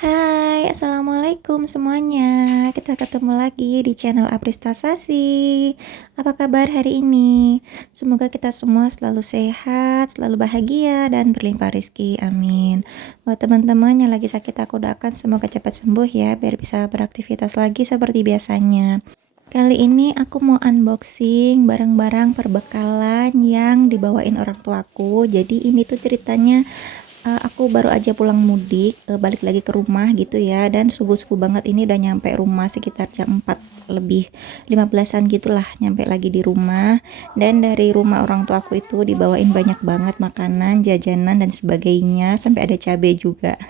Hai, assalamualaikum semuanya. Kita ketemu lagi di channel Apristasasi. Apa kabar hari ini? Semoga kita semua selalu sehat, selalu bahagia, dan berlimpah rezeki. Amin. Buat teman-teman yang lagi sakit, aku doakan semoga cepat sembuh ya, biar bisa beraktivitas lagi seperti biasanya. Kali ini aku mau unboxing barang-barang perbekalan yang dibawain orang tuaku. Jadi ini tuh ceritanya aku baru aja pulang mudik, balik lagi ke rumah gitu ya, dan subuh-subuh banget ini udah nyampe rumah sekitar jam 4 lebih 15-an gitulah, nyampe lagi di rumah. Dan dari rumah orang tua aku itu dibawain banyak banget makanan, jajanan dan sebagainya, sampai ada cabai juga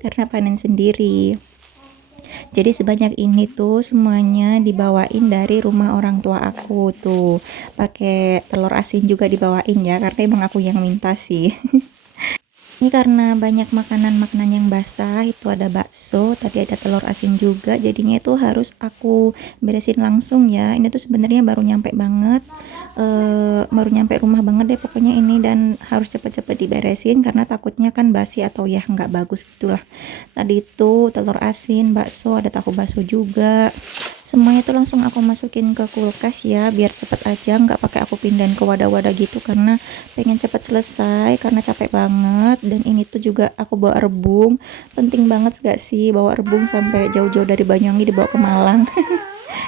karena panen sendiri. Jadi sebanyak ini tuh semuanya dibawain dari rumah orang tua aku tuh, pakai telur asin juga dibawain ya, karena emang aku yang minta sih. Ini karena banyak makanan-makanan yang basah, itu ada bakso, tadi ada telur asin juga, jadinya itu harus aku beresin langsung ya. Ini tuh sebenarnya baru nyampe banget, baru nyampe rumah banget deh pokoknya ini, dan harus cepet-cepet diberesin karena takutnya kan basi atau ya nggak bagus gitulah. Tadi itu telur asin, bakso, ada tahu bakso juga. Semuanya tuh langsung aku masukin ke kulkas ya, biar cepet aja, nggak pakai aku pindahin ke wadah-wadah gitu karena pengen cepet selesai karena capek banget. Dan ini tuh juga aku bawa rebung, penting banget gak sih bawa rebung sampai jauh-jauh dari Banyuwangi dibawa ke Malang.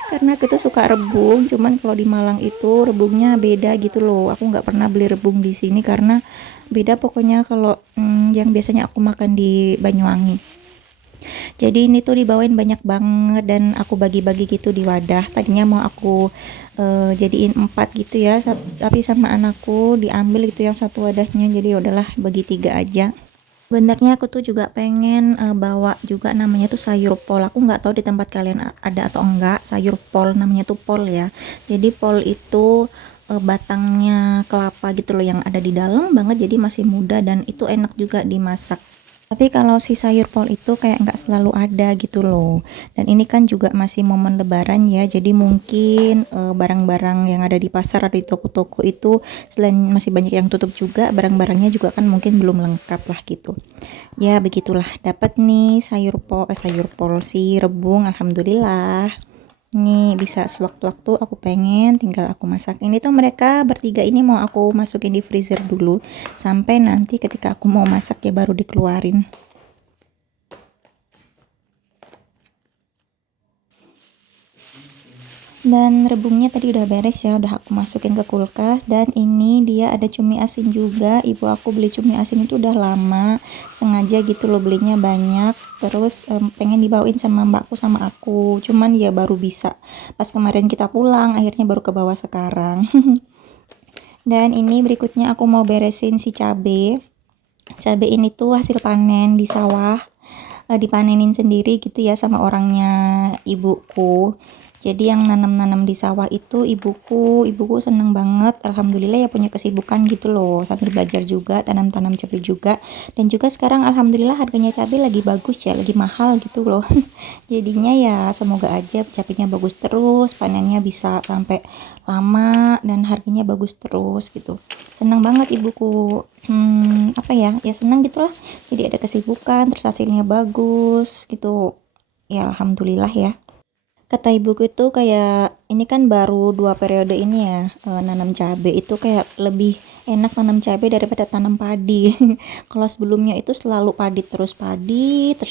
Karena aku tuh suka rebung, cuman kalau di Malang itu rebungnya beda gitu loh. Aku nggak pernah beli rebung di sini karena beda pokoknya kalau yang biasanya aku makan di Banyuwangi. Jadi ini tuh dibawain banyak banget dan aku bagi-bagi gitu di wadah. Tadinya mau aku jadiin 4 gitu ya, tapi sama anakku diambil gitu yang satu wadahnya, jadi udahlah bagi 3 aja. Sebenarnya aku tuh juga pengen bawa juga namanya tuh sayur pol. Aku nggak tahu di tempat kalian ada atau enggak sayur pol, namanya tuh pol ya. Jadi pol itu batangnya kelapa gitu loh yang ada di dalam banget, jadi masih muda dan itu enak juga dimasak. Tapi kalau si sayur pol itu kayak nggak selalu ada gitu loh. Dan ini kan juga masih momen lebaran ya, jadi mungkin barang-barang yang ada di pasar atau di toko-toko itu selain masih banyak yang tutup juga, barang-barangnya juga kan mungkin belum lengkap lah gitu. Ya begitulah, dapat nih sayur pol si rebung, alhamdulillah. Nih bisa sewaktu-waktu aku pengen tinggal aku masak. Ini tuh mereka bertiga ini mau aku masukin di freezer dulu sampai nanti ketika aku mau masak ya baru dikeluarin. Dan rebungnya tadi udah beres ya, udah aku masukin ke kulkas. Dan ini dia ada cumi asin juga. Ibu aku beli cumi asin itu udah lama, sengaja gitu loh belinya banyak. Terus pengen dibawain sama mbakku sama aku, cuman ya baru bisa pas kemarin kita pulang, akhirnya baru ke bawah sekarang. Dan ini berikutnya aku mau beresin si cabe. Cabe ini tuh hasil panen di sawah, dipanenin sendiri gitu ya sama orangnya ibuku. Jadi yang nanam-nanam di sawah itu ibuku seneng banget, alhamdulillah ya punya kesibukan gitu loh, sambil belajar juga tanam-tanam cabai juga. Dan juga sekarang alhamdulillah harganya cabai lagi bagus ya, lagi mahal gitu loh. Jadinya ya semoga aja cabainya bagus terus, panennya bisa sampai lama dan harganya bagus terus gitu. Senang banget ibuku, apa ya, ya senang gitulah, jadi ada kesibukan terus hasilnya bagus gitu ya, alhamdulillah ya. Kata ibuku itu kayak ini kan baru 2 periode ini ya, nanam cabai itu kayak lebih enak nanam cabai daripada tanam padi. Kalau sebelumnya itu selalu padi terus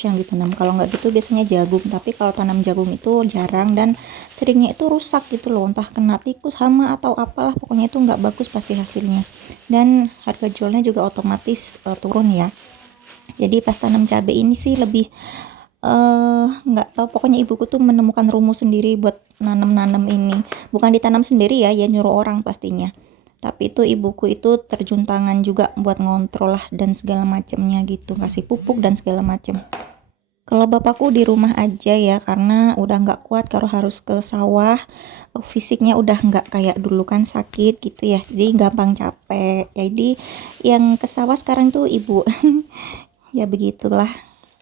yang ditanam, kalau nggak gitu biasanya jagung, tapi kalau tanam jagung itu jarang dan seringnya itu rusak gitu loh, entah kena tikus, hama atau apalah, pokoknya itu nggak bagus pasti hasilnya. Dan harga jualnya juga otomatis turun ya. Jadi pas tanam cabai ini sih lebih nggak tahu, pokoknya ibuku tuh menemukan rumus sendiri buat nanam-nanam ini. Bukan ditanam sendiri ya, ya nyuruh orang pastinya. Tapi itu ibuku itu terjun tangan juga buat ngontrol lah dan segala macemnya gitu, kasih pupuk dan segala macem. Kalau bapakku di rumah aja ya, karena udah nggak kuat kalau harus ke sawah. Fisiknya udah nggak kayak dulu kan sakit gitu ya, jadi gampang capek. Jadi yang ke sawah sekarang tuh ibu. Ya begitulah.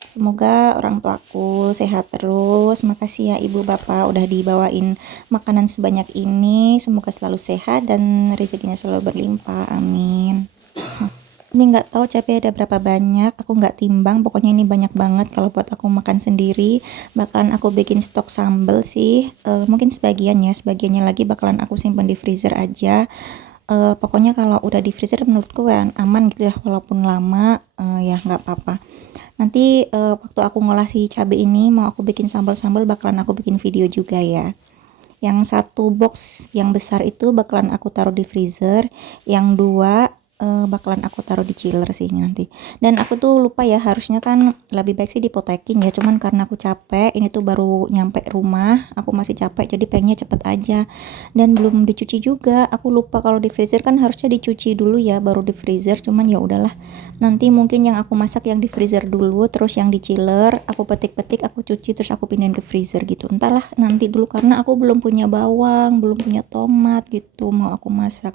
Semoga orang tuaku sehat terus. Makasih ya ibu bapak udah dibawain makanan sebanyak ini. Semoga selalu sehat dan rezekinya selalu berlimpah. Amin. Ini nggak tahu cabai ada berapa banyak, aku nggak timbang, pokoknya ini banyak banget kalau buat aku makan sendiri. Bakalan aku bikin stok sambal sih, mungkin sebagiannya lagi bakalan aku simpan di freezer aja. Pokoknya kalau udah di freezer menurutku kan aman gitu ya, walaupun lama, ya nggak apa-apa. Nanti waktu aku ngolah si cabai ini mau aku bikin sambal-sambal bakalan aku bikin video juga ya. Yang satu box yang besar itu bakalan aku taruh di freezer, yang dua bakalan aku taruh di chiller sih nanti. Dan aku tuh lupa ya, harusnya kan lebih baik sih dipotekin ya, cuman karena aku capek, ini tuh baru nyampe rumah, aku masih capek jadi pengennya cepet aja. Dan belum dicuci juga, aku lupa kalau di freezer kan harusnya dicuci dulu ya baru di freezer, cuman ya udahlah. Nanti mungkin yang aku masak yang di freezer dulu, terus yang di chiller aku petik-petik, aku cuci, terus aku pindahin ke freezer gitu. Entahlah nanti dulu karena aku belum punya bawang, belum punya tomat gitu mau aku masak.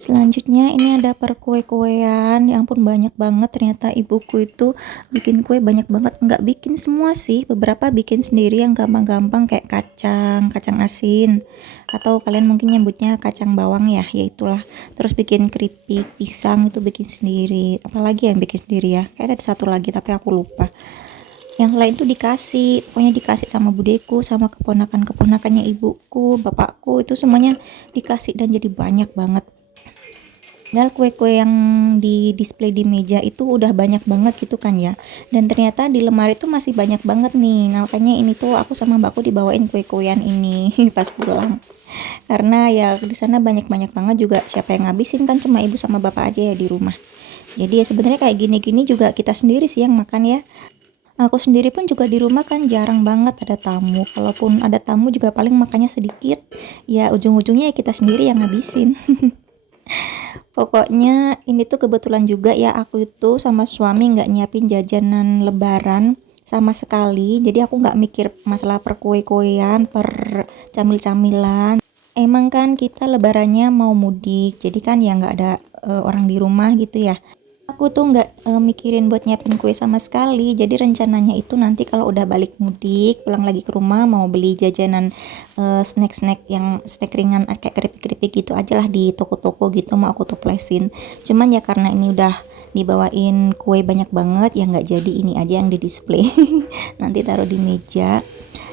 Selanjutnya ini ada perkue-kuean, ya ampun banyak banget, ternyata ibuku itu bikin kue banyak banget, nggak bikin semua sih, beberapa bikin sendiri yang gampang-gampang kayak kacang asin, atau kalian mungkin nyebutnya kacang bawang ya, ya itulah. Terus bikin keripik pisang itu bikin sendiri, apalagi yang bikin sendiri ya, kayak ada satu lagi tapi aku lupa. Yang lain tuh dikasih, pokoknya dikasih sama budeku, sama keponakan-keponakannya ibuku, bapakku, itu semuanya dikasih dan jadi banyak banget. Padahal kue-kue yang di display di meja itu udah banyak banget gitu kan ya. Dan ternyata di lemari tuh masih banyak banget nih. Nah, makanya ini tuh aku sama mbakku dibawain kue-kuean ini pas pulang. Karena ya di sana banyak-banyak banget juga, siapa yang ngabisin kan cuma ibu sama bapak aja ya di rumah. Jadi ya sebenarnya kayak gini-gini juga kita sendiri sih yang makan ya. Aku sendiri pun juga di rumah kan jarang banget ada tamu. Kalaupun ada tamu juga paling makannya sedikit. Ya ujung-ujungnya ya kita sendiri yang ngabisin. Pokoknya ini tuh kebetulan juga ya aku itu sama suami nggak nyiapin jajanan lebaran sama sekali. Jadi aku nggak mikir masalah per kue-kuean, per camil-camilan. Emang kan kita lebarannya mau mudik, jadi kan ya nggak ada orang di rumah gitu ya. Aku tuh nggak mikirin buat nyiapin kue sama sekali. Jadi rencananya itu nanti kalau udah balik mudik, pulang lagi ke rumah mau beli jajanan snack-snack yang snack ringan kayak keripik-keripik gitu aja lah di toko-toko gitu mau aku toplesin. Cuman ya karena ini udah dibawain kue banyak banget ya nggak jadi ini aja yang di display. Nanti taruh di meja.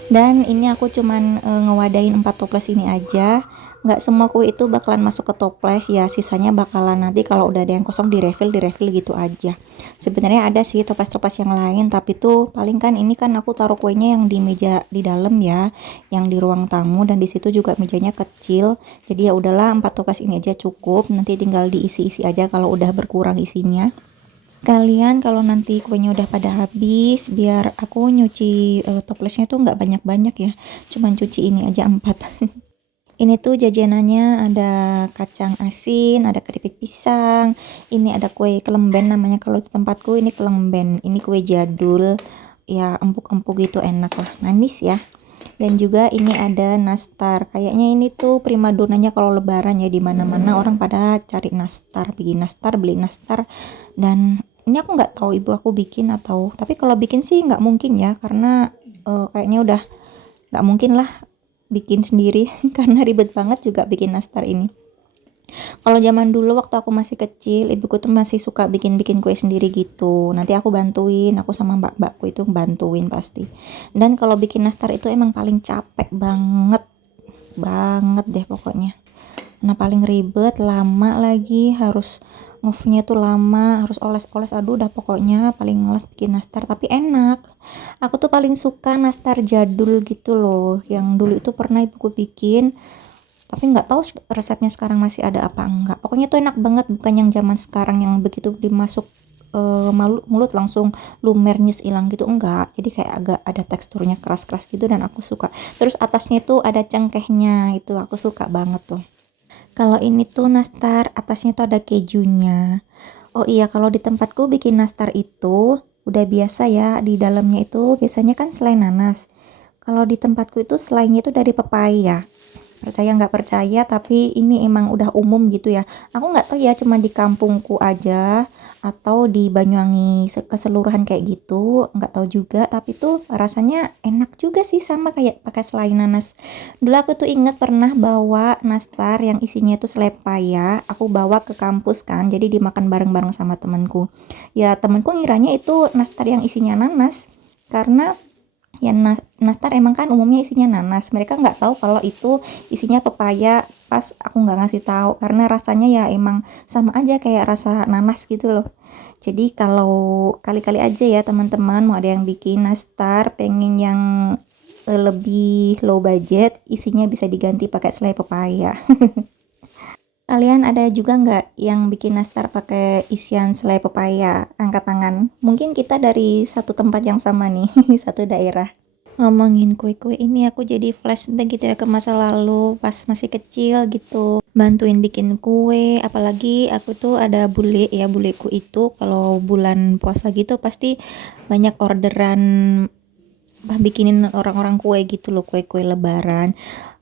Dan ini aku cuman ngewadain 4 toples ini aja, nggak semua kue itu bakalan masuk ke toples ya, sisanya bakalan nanti kalau udah ada yang kosong di refill gitu aja. Sebenarnya ada sih toples-toples yang lain, tapi tuh paling kan ini kan aku taruh kuenya yang di meja di dalam ya, yang di ruang tamu, dan di situ juga mejanya kecil, jadi ya udahlah 4 toples ini aja cukup, nanti tinggal diisi-isi aja kalau udah berkurang isinya. Kalian kalau nanti kuenya udah pada habis, biar aku nyuci toplesnya tuh nggak banyak-banyak ya, cuman cuci ini aja 4. Ini tuh jajanannya ada kacang asin, ada keripik pisang, ini ada kue kelemben namanya kalau di tempatku ini kelemben, ini kue jadul, ya empuk-empuk gitu enak lah, manis ya. Dan juga ini ada nastar, kayaknya ini tuh primadonanya kalau lebaran ya, di mana-mana orang pada cari nastar, bikin nastar, beli nastar. Dan ini aku nggak tahu ibu aku bikin atau, tapi kalau bikin sih nggak mungkin ya, karena kayaknya udah nggak mungkin lah bikin sendiri karena ribet banget juga bikin nastar ini. Kalau zaman dulu waktu aku masih kecil, ibuku tuh masih suka bikin-bikin kue sendiri gitu. Nanti aku bantuin, aku sama mbak-mbakku itu bantuin pasti. Dan kalau bikin nastar itu emang paling capek banget, banget deh pokoknya. Nah paling ribet, lama lagi, harus move-nya tuh lama, harus oles-oles, aduh udah pokoknya paling males bikin nastar, tapi enak. Aku tuh paling suka nastar jadul gitu loh, yang dulu itu pernah ibuku bikin, tapi nggak tahu resepnya sekarang masih ada apa enggak. Pokoknya tuh enak banget, bukan yang zaman sekarang yang begitu dimasuk mulut langsung lumer nyes hilang gitu, enggak. Jadi kayak agak ada teksturnya keras-keras gitu dan aku suka. Terus atasnya tuh ada cengkehnya, itu aku suka banget tuh. Kalau ini tuh nastar atasnya tuh ada kejunya. Oh iya, kalau di tempatku bikin nastar itu udah biasa ya, di dalamnya itu biasanya kan selai nanas. Kalau di tempatku itu selainya itu dari pepaya. Percaya nggak percaya, tapi ini emang udah umum gitu ya. Aku nggak tahu ya, cuma di kampungku aja atau di Banyuwangi keseluruhan kayak gitu, nggak tahu juga. Tapi tuh rasanya enak juga sih, sama kayak pakai selai nanas. Dulu aku tuh inget pernah bawa nastar yang isinya itu selai paya. Aku bawa ke kampus kan, jadi dimakan bareng-bareng sama temenku. Ya temenku ngiranya itu nastar yang isinya nanas, karena ya nastar emang kan umumnya isinya nanas. Mereka nggak tahu kalau itu isinya pepaya. Pas aku nggak ngasih tahu, karena rasanya ya emang sama aja kayak rasa nanas gitu loh. Jadi kalau kali-kali aja ya teman-teman mau ada yang bikin nastar, pengen yang lebih low budget, isinya bisa diganti pakai selai pepaya. Kalian ada juga nggak yang bikin nastar pakai isian selai pepaya? Angkat tangan. Mungkin kita dari satu tempat yang sama nih, satu daerah. Ngomongin kue-kue ini aku jadi flashback gitu ya ke masa lalu pas masih kecil gitu. Bantuin bikin kue, apalagi aku tuh ada bule ya, buleku itu kalau bulan puasa gitu pasti banyak orderan bikinin orang-orang kue gitu loh, kue-kue lebaran.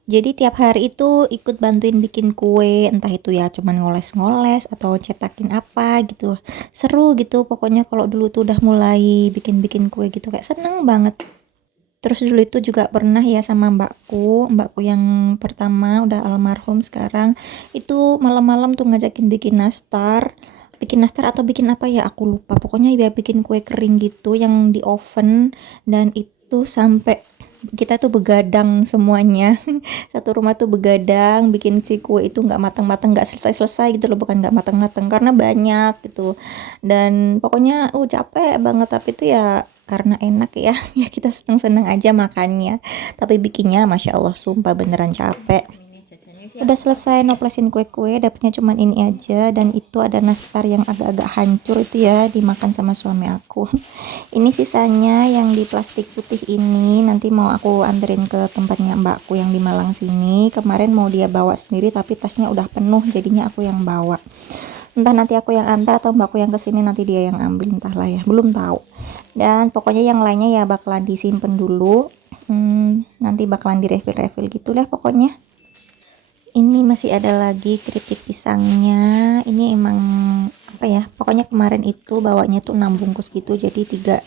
Jadi tiap hari itu ikut bantuin bikin kue, entah itu ya cuman ngoles-ngoles atau cetakin apa gitu. Seru gitu pokoknya kalau dulu tuh udah mulai bikin-bikin kue gitu, kayak seneng banget. Terus dulu itu juga pernah ya sama mbakku yang pertama udah almarhum sekarang, itu malam-malam tuh ngajakin bikin nastar atau bikin apa ya aku lupa. Pokoknya ya bikin kue kering gitu yang di oven, dan itu sampai kita tuh begadang semuanya. Satu rumah tuh begadang bikin si kue itu nggak matang-matang, nggak selesai-selesai gitu loh, bukan nggak matang-matang karena banyak gitu. Dan pokoknya capek banget, tapi itu ya karena enak ya. Ya kita seneng-seneng aja makannya, tapi bikinnya masya Allah sumpah beneran capek. Udah selesai noplesin kue-kue, dapetnya cuman ini aja, dan itu ada nastar yang agak-agak hancur itu ya, dimakan sama suami aku. Ini sisanya yang di plastik putih ini nanti mau aku anterin ke tempatnya mbakku yang di Malang sini. Kemarin mau dia bawa sendiri tapi tasnya udah penuh, jadinya aku yang bawa. Entah nanti aku yang antar atau mbakku yang kesini nanti dia yang ambil, entahlah ya, belum tahu. Dan pokoknya yang lainnya ya bakalan disimpan dulu. Nanti bakalan direfill-refill gitu lah pokoknya. Ini masih ada lagi keripik pisangnya. Ini emang apa ya, pokoknya kemarin itu bawanya tuh 6 bungkus gitu, jadi 3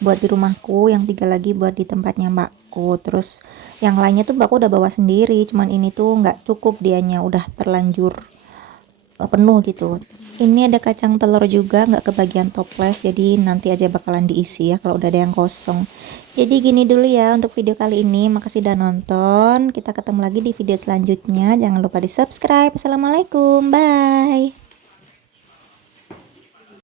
buat di rumahku, yang 3 lagi buat di tempatnya mbakku. Terus yang lainnya tuh mbakku udah bawa sendiri, cuman ini tuh nggak cukup, dianya udah terlanjur penuh gitu. Ini ada kacang telur juga, nggak kebagian toples, jadi nanti aja bakalan diisi ya kalau udah ada yang kosong. Jadi gini dulu ya untuk video kali ini, makasih udah nonton. Kita ketemu lagi di video selanjutnya, jangan lupa di subscribe. Assalamualaikum, bye.